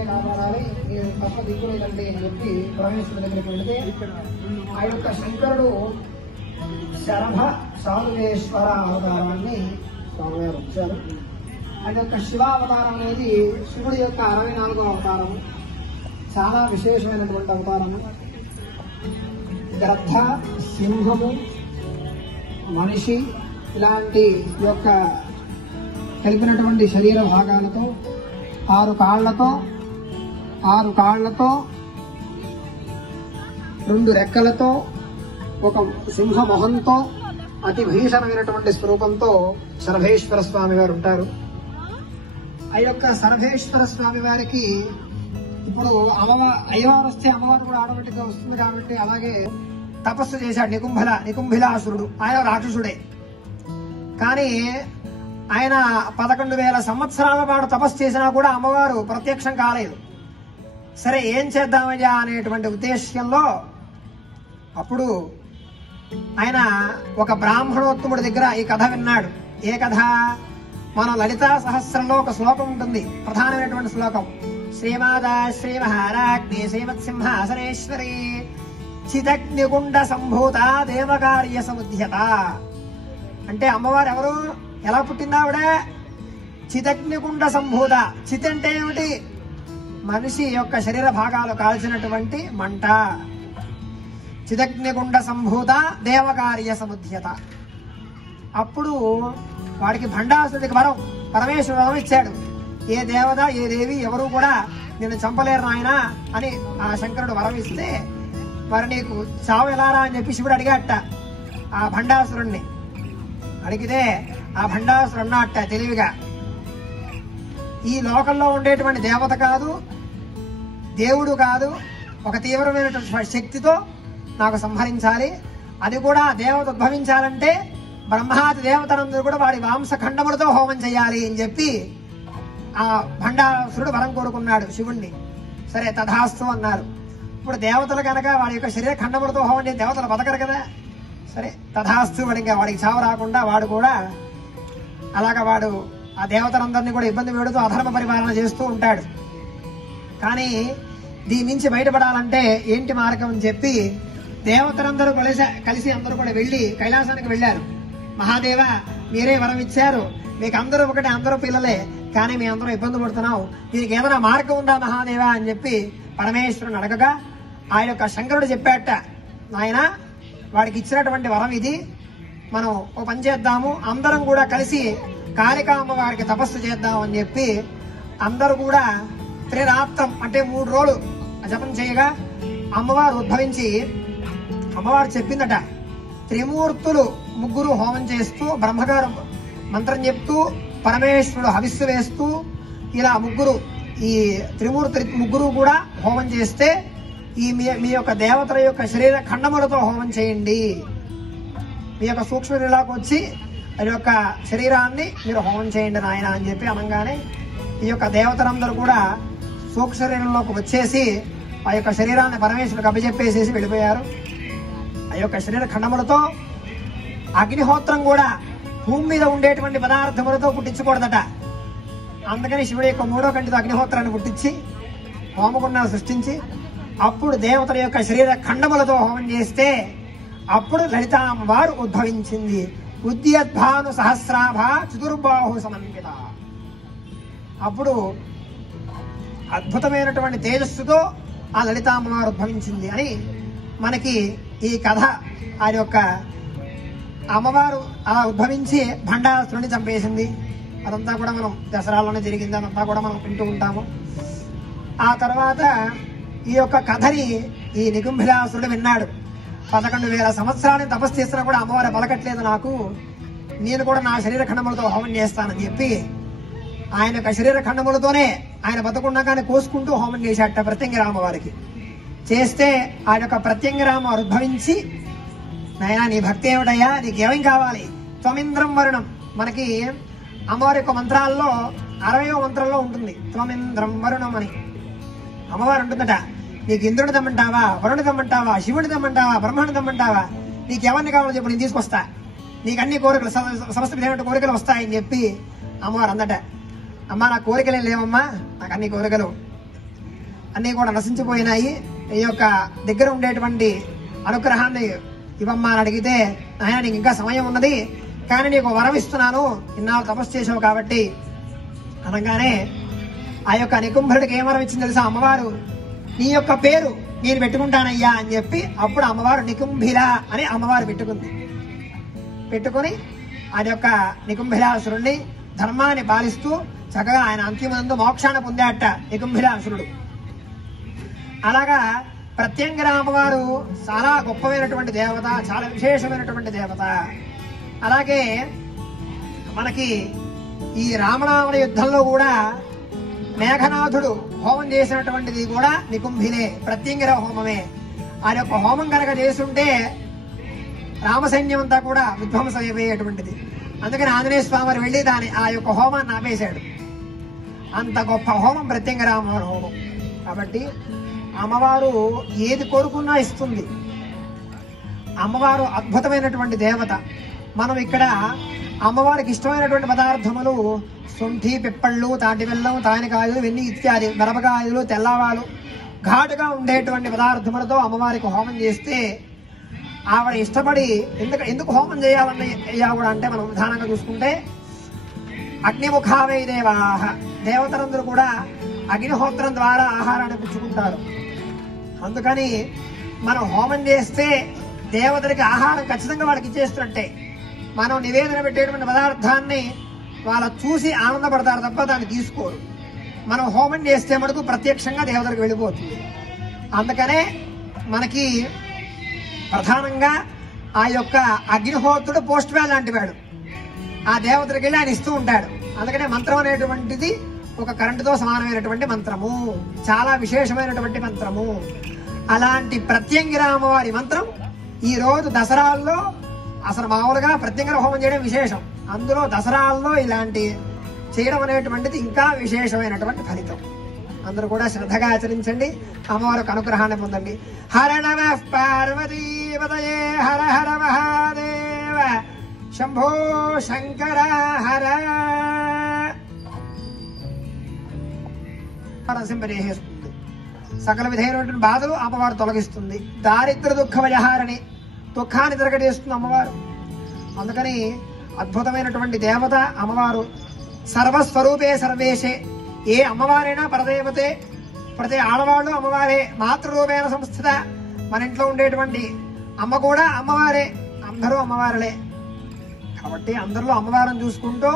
నేనే కాపాడాలి, నేను తప్ప దిక్కులేదంటే అని చెప్పి పరమేశ్వరుడి దగ్గరికి వెళితే ఆ యొక్క శంకరుడు శరభ సాధువేశ్వర అవతారాన్ని స్వామివారు వచ్చారు. అది యొక్క శివావతారం అనేది శివుడి యొక్క 64వ అవతారము. చాలా విశేషమైనటువంటి అవతారము. గద్ద, సింహము, మనిషి ఇలాంటి యొక్క కలిపినటువంటి శరీర భాగాలతో 6 కాళ్లతో 2 రెక్కలతో ఒక సింహ మొహంతో అతి భీషణమైనటువంటి స్వరూపంతో సర్వేశ్వర స్వామి వారు ఉంటారు. ఆ యొక్క సర్వేశ్వర స్వామి వారికి ఇప్పుడు అయ్యవారు వస్తే అమ్మవారు కూడా ఆటోమేటిక్ గా వస్తుంది కాబట్టి అలాగే తపస్సు చేశాడు నికుంభిలాసురుడు. ఆయన రాక్షసుడే, కానీ ఆయన 11,000 సంవత్సరాల పాటు తపస్సు చేసినా కూడా అమ్మవారు ప్రత్యక్షం కాలేదు. సరే ఏం చేద్దామయ్యా అనేటువంటి ఉద్దేశ్యంలో అప్పుడు ఆయన ఒక బ్రాహ్మణోత్తముడి దగ్గర ఈ కథ విన్నాడు. ఏ కథ? మన లలితా సహస్రంలో ఒక శ్లోకం ఉంటుంది, ప్రధానమైనటువంటి శ్లోకం. శ్రీమాదా శ్రీ మహారాజ్ఞి శ్రీమత్సింహాసనేశ్వరి చిదగ్నిగుండ సంభూత దేవకార్య సముద్యత. అంటే అమ్మవారు ఎవరు, ఎలా పుట్టిందా ఆవిడ? చిదగ్నిగుండ సంభూత. చిత్ అంటే ఏమిటి? మనిషి యొక్క శరీర భాగాలు కాల్చినటువంటి మంట. చిదగ్నిగుండ సంభూత దేవకార్య సముద్యత. అప్పుడు వాడికి భండాసురుడికి వరం, పరమేశ్వరుడు వరం ఇచ్చాడు. ఏ దేవత ఏ దేవి ఎవరు కూడా నిన్ను చంపలేరు నాయన అని ఆ శంకరుడు వరం ఇస్తే, మరి నీకు చావు ఎలారా అని చెప్పి శివుడు అడిగాట ఆ భండాసురుణ్ణి. అడిగితే ఆ భండాసురుడు అన్నట్ట తెలివిగా, ఈ లోకంలో ఉండేటువంటి దేవత కాదు, దేవుడు కాదు, ఒక తీవ్రమైనటువంటి శక్తితో నాకు సంహరించాలి. అది కూడా దేవత ఉద్భవించాలంటే బ్రహ్మాది దేవతలందరూ కూడా వాడి మాంసఖండములతో హోమం చేయాలి అని చెప్పి ఆ భండాసురుడు వరం కోరుకున్నాడు శివుణ్ణి. సరే తథాస్తు అన్నారు. ఇప్పుడు దేవతలు కనుక వాడి యొక్క శరీర ఖండములతో హోమం చేసి దేవతలు బతకరు కదా. సరే తథాస్తు, వాడికి చావు రాకుండా వాడు కూడా అలాగా వాడు ఆ దేవతలందరినీ కూడా ఇబ్బంది పెడుతూ అధర్మ పరిపాలన చేస్తూ ఉంటాడు. కానీ దీని నుంచి బయటపడాలంటే ఏంటి మార్గం అని చెప్పి దేవతలందరూ కలిసి అందరూ కూడా వెళ్లి కైలాసానికి వెళ్లారు. మహాదేవ, మీరే వరం ఇచ్చారు, మీకు అందరూ ఒకటే, అందరూ పిల్లలే, కానీ మీ అందరూ ఇబ్బంది పడుతున్నాం, దీనికి ఏదైనా మార్గం ఉందా మహాదేవ అని చెప్పి పరమేశ్వరుని అడగగా ఆయన యొక్క శంకరుడు చెప్పాట, నాయన వాడికి ఇచ్చినటువంటి వరం ఇది, మనం ఓ పని చేద్దాము, అందరం కూడా కలిసి కాళికా అమ్మవారికి తపస్సు చేద్దాం అని చెప్పి అందరూ కూడా త్రిరాత్రం అంటే 3 రోజులు జపం చేయగా అమ్మవారు ఉద్భవించి అమ్మవారు చెప్పిందట, త్రిమూర్తులు 3 హోమం చేస్తూ బ్రహ్మగారు మంత్రం చెప్తూ పరమేశ్వరుడు హవిస్సు వేస్తూ ఇలా ఈ త్రిమూర్తి 3 కూడా హోమం చేస్తే మీ యొక్క దేవతల యొక్క శరీర ఖండములతో హోమం చేయండి, మీ యొక్క సూక్ష్మలోకి వచ్చి అది యొక్క శరీరాన్ని మీరు హోమం చేయండి నాయన అని చెప్పి అనగానే ఈ యొక్క దేవతలందరూ కూడా సూక్ష్మ శరీరంలోకి వచ్చేసి ఆ యొక్క శరీరాన్ని పరమేశ్వరుడికి అప్పచెప్పేసేసి వెళ్ళిపోయారు. ఆ యొక్క శరీర ఖండములతో అగ్నిహోత్రం కూడా భూమి మీద ఉండేటువంటి పదార్థములతో పుట్టించకూడదట. అందుకని శివుడి యొక్క 3వ కంటితో అగ్నిహోత్రాన్ని పుట్టించి హోమగుండాన్ని సృష్టించి అప్పుడు దేవతల యొక్క శరీర ఖండములతో హోమం చేస్తే అప్పుడు లలితామ్మవారు ఉద్భవించింది. ఉద్యద్భాను సహస్రాభ చతుర్బాహు సమన్విత. అప్పుడు అద్భుతమైనటువంటి తేజస్సుతో ఆ లలితామ్మవారు ఉద్భవించింది అని మనకి ఈ కథ. ఆ యొక్క అమ్మవారు అలా ఉద్భవించి భండాసురుని చంపేసింది. అదంతా కూడా మనం దసరాలోనే జరిగింది, అదంతా కూడా మనం వింటూ ఉంటాము. ఆ తర్వాత ఈ యొక్క కథని ఈ నికుంభిలాసురుడు విన్నాడు. 11,000 సంవత్సరాలని తపస్సు చేసినా కూడా అమ్మవారు పలకట్లేదు నాకు, నేను కూడా నా శరీర ఖండములతో హోమం చేస్తానని చెప్పి ఆయన యొక్క శరీర ఖండములతోనే ఆయన బతకుండగానే కోసుకుంటూ హోమం చేశాట ప్రత్యంగిరామవారికి. చేస్తే ఆయన యొక్క ప్రత్యంగిరామ ఉద్భవించి, నాయనా నీ భక్తి ఏమిటయ్యా, నీకేమేం కావాలి, త్వమింద్రం వరుణం. మనకి అమ్మవారి యొక్క మంత్రాల్లో 60వ మంత్రంలో ఉంటుంది త్వమింద్రం వరుణం అని. అమ్మవారు ఉంటుందట, నీకు ఇంద్రుని తెమ్మంటావా, వరుణుని తెమ్మంటావా, శివుని తెమ్మంటావా, బ్రహ్మణుని తెమ్మంటావా, నీకెవరిని కావాలో చెప్పు, నేను తీసుకొస్తా, నీకు అన్ని కోరికలు సమస్త విధమైన కోరికలు వస్తాయని చెప్పి అమ్మవారు అందట. అమ్మా నా కోరికలే లేవమ్మా, నాకు అన్ని కోరికలు అన్నీ కూడా నశించిపోయినాయి. ఈ యొక్క దగ్గర ఉండేటువంటి అనుగ్రహాన్ని ఇవ్వమ్మా అని అడిగితే, ఆయన నీకు ఇంకా సమయం ఉన్నది, కానీ నీకు వరం ఇస్తున్నాను, ఇన్నాళ్ళు తపస్సు చేసావు కాబట్టి అనగానే ఆ యొక్క నికుంభుడికి ఏం వరం ఇచ్చింది తెలుసా అమ్మవారు? నీ యొక్క పేరు నేను పెట్టుకుంటానయ్యా అని చెప్పి అప్పుడు అమ్మవారు నికుంభిల అని అమ్మవారు పెట్టుకుని ఆయన యొక్క నికుంభిలాసురుణ్ణి ధర్మాన్ని పాలిస్తూ చక్కగా ఆయన అంతిమందు మోక్షాన్ని పొందాట నికుంభిలాసురుడు. అలాగా ప్రత్యంగిర అమ్మవారు చాలా గొప్పమైనటువంటి దేవత, చాలా విశేషమైనటువంటి దేవత. అలాగే మనకి ఈ రామనామల యుద్ధంలో కూడా మేఘనాథుడు హోమం చేసినటువంటిది కూడా నికుంభిలే, ప్రత్యంగిర హోమమే. ఆ యొక్క హోమం కనుక చేస్తుంటే రామసైన్యం అంతా కూడా విధ్వంసం అయిపోయేటువంటిది. అందుకని ఆంజనేయ స్వామి వెళ్ళి ఆ యొక్క హోమాన్ని ఆపేశాడు. అంత గొప్ప హోమం ప్రత్యంగిర అమ్మవారి హోమం. కాబట్టి అమ్మవారు ఏది కోరుకున్నా ఇస్తుంది. అమ్మవారు అద్భుతమైనటువంటి దేవత. మనం ఇక్కడ అమ్మవారికి ఇష్టమైనటువంటి పదార్థములు శొంఠి, పిప్పళ్ళు, తాటి బెల్లం, తానికాయలు, వెన్ని ఇత్యాది, మిరపకాయలు, తెల్లవాలు, ఘాటుగా ఉండేటువంటి పదార్థములతో అమ్మవారికి హోమం చేస్తే ఆవిడ ఇష్టపడి ఎందుకు హోమం చేయాలన్నయ్యా కూడా అంటే మనం విధానంగా చూసుకుంటే అగ్నిముఖావై దేవాహ, దేవతలందరూ కూడా అగ్నిహోత్రం ద్వారా ఆహారాన్ని పుచ్చుకుంటారు. అందుకని మనం హోమం చేస్తే దేవతలకి ఆహారం ఖచ్చితంగా వాళ్ళకి ఇచ్చేస్తున్నట్టే. మనం నివేదన పెట్టేటువంటి పదార్థాన్ని వాళ్ళ చూసి ఆనందపడతారు తప్ప దాన్ని తీసుకోరు. మనం హోమం చేస్తే మటుకు ప్రత్యక్షంగా దేవతలకు వెళ్ళిపోతుంది. అందుకనే మనకి ప్రధానంగా ఆ యొక్క అగ్నిహోత్రుడు పోస్ట్ మ్యాన్ లాంటి వాడు. ఆ దేవతలకు వెళ్ళి ఆయన ఇస్తూ ఉంటాడు. అందుకనే మంత్రం అనేటువంటిది ఒక కరెంటుతో సమానమైనటువంటి మంత్రము, చాలా విశేషమైనటువంటి మంత్రము. అలాంటి ప్రత్యంగిర అమ్మవారి మంత్రం ఈ రోజు దసరాల్లో అసలు మామూలుగా ప్రత్యంగిర హోమం చేయడం విశేషం. అందులో దసరాల్లో ఇలాంటి చేయడం అనేటువంటిది ఇంకా విశేషమైనటువంటి ఫలితం. అందరూ కూడా శ్రద్ధగా ఆచరించండి, అమ్మవారికి అనుగ్రహాన్ని పొందండి. హర నమః పార్వతీపతయే హర హర మహాదేవ శంభో శంకర హర. నరసింపజేసేస్తుంది. సకల విధమైనటువంటి బాధలు అమ్మవారు తొలగిస్తుంది. దారిద్ర దుఃఖ భయహారిణి, దుఃఖాన్ని తిరగజేస్తుంది అమ్మవారు. అందుకని అద్భుతమైనటువంటి దేవత అమ్మవారు. సర్వస్వరూపే సర్వేశే, ఏ అమ్మవారైనా పరదేవతే. ప్రతి ఆడవాళ్ళు అమ్మవారే, మాతృరూపేణ సంస్థిత. మన ఇంట్లో ఉండేటువంటి అమ్మ కూడా అమ్మవారే, అందరూ అమ్మవారులే. కాబట్టి అందరిలో అమ్మవారిని చూసుకుంటూ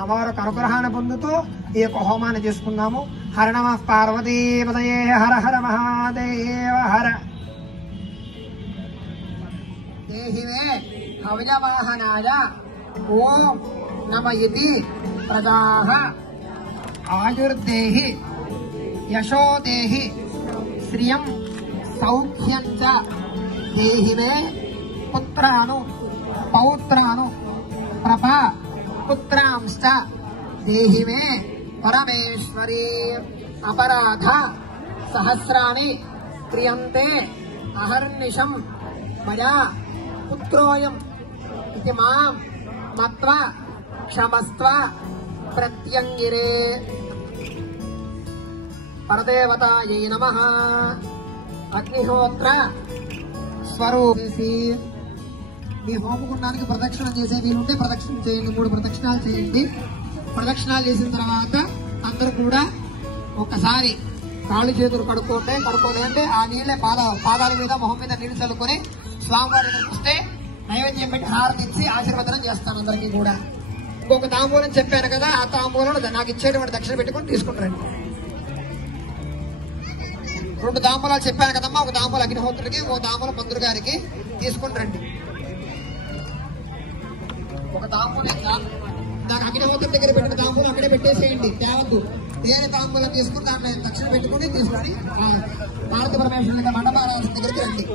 అమ్మవారు అనుగ్రహాన్ని పొందుతూ ఈ యొక్క హోమాన్ని చేసుకున్నాము. హర నమః పార్వతీపతయే హర హర మహాదేవ హర. దేహివే కవయవాహనాయ ఓం నమ ఇతి ప్రజాః ఆయుర్దేహి యశోదేహి శ్రియం సౌఖ్యం చ దేహివే పుత్రాను పౌత్రాను ప్రభ పుత్రాంశ్చ దేహివే పరమేశ్వరీ. అపరాధ సహస్రాణి క్రియంతే అహర్నిశం మయా పుత్రోయం ఇది మాం మత్వా క్షమస్వ ప్రత్యంగిరే. పరదేవతాయై నమః. అగ్నిహోత్ర స్వరూపేసి మీ హోమగుండానికి ప్రదక్షిణ చేసే వీలుంటే ప్రదక్షిణ చేయండి. 3 ప్రదక్షిణాలు చేయండి. ప్రదక్షిణాలు చేసిన తర్వాత అందరూ కూడా ఒక్కసారి కాళ్ళు చేతులు కడుక్కోండి అంటే ఆ నీళ్ళే పాదాల మీద మొహం మీద నీళ్లు చల్లుకొని స్వామివారిని చూస్తే నైవేద్యం పెట్టి హారతి ఇచ్చి ఆశీర్వదనం చేస్తాను అందరికీ కూడా. ఇంకొక తాంబూలం చెప్పాను కదా, ఆ తాంబూలం నాకు ఇచ్చేటువంటి దక్షిణ పెట్టుకొని తీసుకుంటారండి. 2 తాంబూలాలు చెప్పాను కదమ్మా, ఒక తాంబూలం అగ్నిహోత్రుడికి, ఒక తాంబూలం మంత్రులు గారికి తీసుకుంటారండి. ఒక తాంబూలం నాకు అగ్నిహోత్రుడి దగ్గర పెట్టిన తాంబూలం అక్కడే పెట్టేసేయండి, తేవద్దు. వేరే తాంబూలం తీసుకుని దాంట్లో దక్షిణ పెట్టుకుని తీసుకొని భారత పరమేశ్వరుడి మండపాల దగ్గరికి రండి.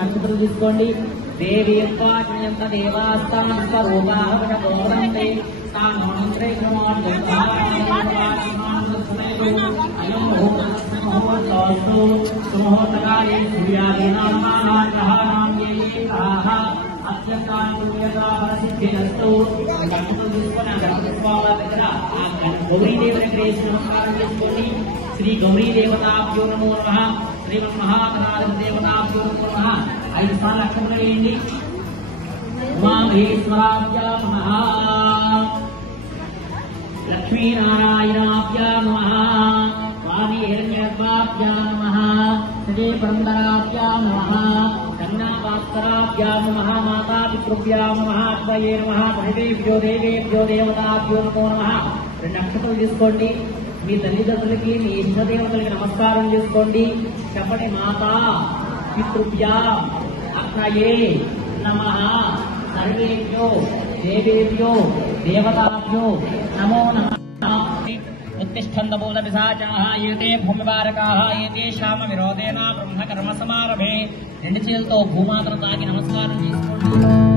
నక్షత్రం తీసుకోండి. దేవి యొక్క దేవాస్తాంతే గౌరీదేవి నమస్కారం చేసుకోండి. శ్రీ గౌరీ దేవతాభ్యో నమో నమః. శ్రీమన్మహాగణాధిపతి దేవతాభ్యో నమో నమః. 5 సార్లు అక్షంతలు వేయండి. ఉమామహేశ్వరాభ్యా నమః. లక్ష్మీనారాయణాభ్యా నమః. వాణి హిరణ్యగర్భాభ్యా నమః. శ్రీ పురందరాభ్యా నమః. కన్యాభాస్కరాభ్యా నమః. మాతాపితృభ్యా నమః. అద్వయే నమః. మహిళేభ్యో దేవేభ్యో దేవతాభ్యో నమో నమః. 2 అక్షతలు తీసుకోండి. మీ తల్లిదండ్రులకి మీ ఇష్టదేవతలకి నమస్కారం చేసుకోండి. చెప్పండి. మాతా పితృభ్యా అగ్నయే నమః. సర్వేభ్యో దేవేభ్యో దేవతాభ్యో నమో నమః. उत्तिष्ठन्त भूतपिशाचाः एते भूमिवारकाः एतेषां विरोधेन ब्रह्मकर्म समारभे. 2 చేతులతో భూమాతను తాకి నమస్కారం చేసుకోండి.